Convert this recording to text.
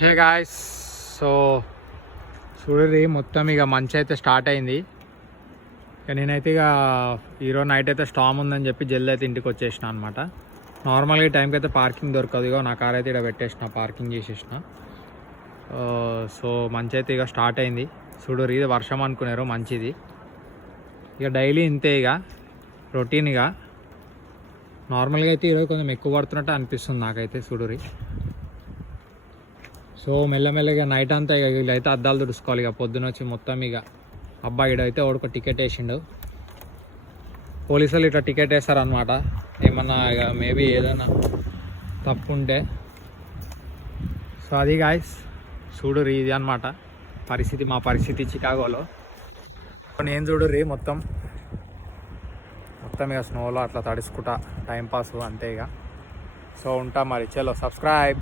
Hey guys, so చూడరి మొత్తం ఇక మంచి అయితే స్టార్ట్ అయింది. ఇక నేనైతే ఇక ఈరోజు నైట్ అయితే స్టామ్ ఉందని చెప్పి జల్దీ అయితే ఇంటికి వచ్చేసిన అనమాట. నార్మల్గా ఈ టైంకి అయితే పార్కింగ్ దొరకదు. ఇక నా కార్ అయితే ఇక్కడ పెట్టేసిన, పార్కింగ్ చేసేసిన. సో మంచి అయితే ఇక స్టార్ట్ అయింది. చూడరు, ఇది వర్షం అనుకున్నారు, మంచిది. ఇక డైలీ ఇంతే, ఇక రొటీన్గా. నార్మల్గా అయితే ఈరోజు కొంచెం ఎక్కువ పడుతున్నట్టు అనిపిస్తుంది నాకైతే. చూడరి, సో మెల్లమెల్లగా నైట్ అంతా ఇక వీళ్ళైతే అద్దాలు తుడుచుకోవాలి. ఇక పొద్దున వచ్చి మొత్తం ఇక అబ్బాయి ఈడైతే ఒకటి టికెట్ వేసిండు. పోలీసులు ఇట్లా టికెట్ వేస్తారనమాట, ఏమన్నా ఇక మేబీ ఏదైనా తప్పు ఉంటే. సో అది గాయస్, చూడుర్రి, ఇది అనమాట పరిస్థితి, మా పరిస్థితి చికాగోలో. నేను చూడుర్రి మొత్తం ఇక స్నోలో అట్లా తడుచుకుంటా టైంపాస్ అంతే ఇక. సో ఉంటా మరి, చలో సబ్స్క్రైబ్.